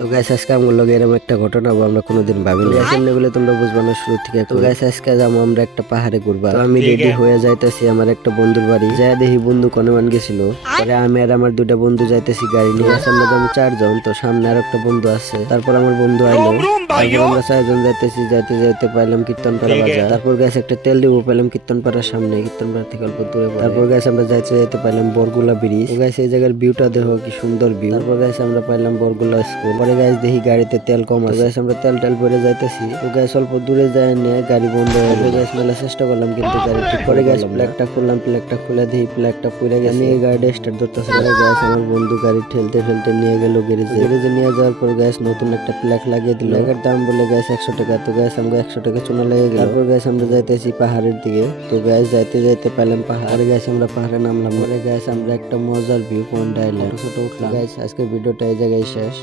তো গাইস আজকে আমার লগে এরকম একটা ঘটনা হবো আমরা কোনোদিন ভাবিনি। এমনি বলে তোমরা বুঝবা না শুরু থেকে। তো গাইস আজকে যাবো আমরা একটা পাহাড়ে ঘুরবা। তো আমি রেডি হয়ে যাইতেছি আমার একটা বন্ধুর বাড়ি। যাই দেখি বন্ধু কনেমান গেছিল। পরে আমি আর আমার দুইটা বন্ধু যাইতেছি গাড়ি নিয়ে। আমরা যাবো 4 জন। তো সামনে আর একটা বন্ধু আছে। তারপর আমার বন্ধু আইলো। তারপর আমরা 4 জন যাইতেছি। যাইতে যাইতে পাইলাম কীর্তনপাড়া বাজার। তারপর গাইস একটা তেল দিব পাইলাম কীর্তনপাড়ার সামনে। কীর্তনপাড়া থেকে অল্প দূরে। তারপর গাইস আমরা যাইতে যাইতে পাইলাম বরগুলা ব্রিজ। তো গাইস এই জায়গার ভিউটা দেখো কি সুন্দর ভিউ। তারপর গাইস আমরা পাইলাম বরগুলা স্কুল। পরে গাইস দেখি গাড়িতে তেল কম আছে। গাইস আমরা তেল টেল ভরে যাইতেছি। তো গাইস অল্প দূরে যায় নিয়ে গাড়ি বন্ধ হয়ে গেল। গাইস মেলা চেষ্টা করলাম কিন্তু গাড়ি ঠিক করে। গাইস প্লাগটা খুললাম, প্লাগটা খুলে দেখি প্লাগটা পুড়ে গেছে। আমি এই গাড়িটা স্টার্ট ধরতেছি। পরে গাইস আমার বন্ধু গাড়ি ঠেলতে ঠেলতে নিয়ে গেল গ্যারেজে। গ্যারেজে নিয়ে যাওয়ার পর গাইস নতুন একটা প্লাগ লাগিয়ে দিল। এর দাম বলে গাইস 100 টাকা। তো গাইস আমরা 100 টাকা চুনা লেগে গেল। তারপর গাইস আমরা যাইতেছি পাহাড়ের দিকে। তো গাইস যাইতে যাইতে পেলাম পাহাড়। গাইস আমরা পাহাড়ে নামলাম। পরে গাইস আমরা একটা মজার ভিউ পয়েন্ট আইলাম, ছোট উঠলাম। গাইস আজকের ভিডিওটা এই জায়গায় শেষ।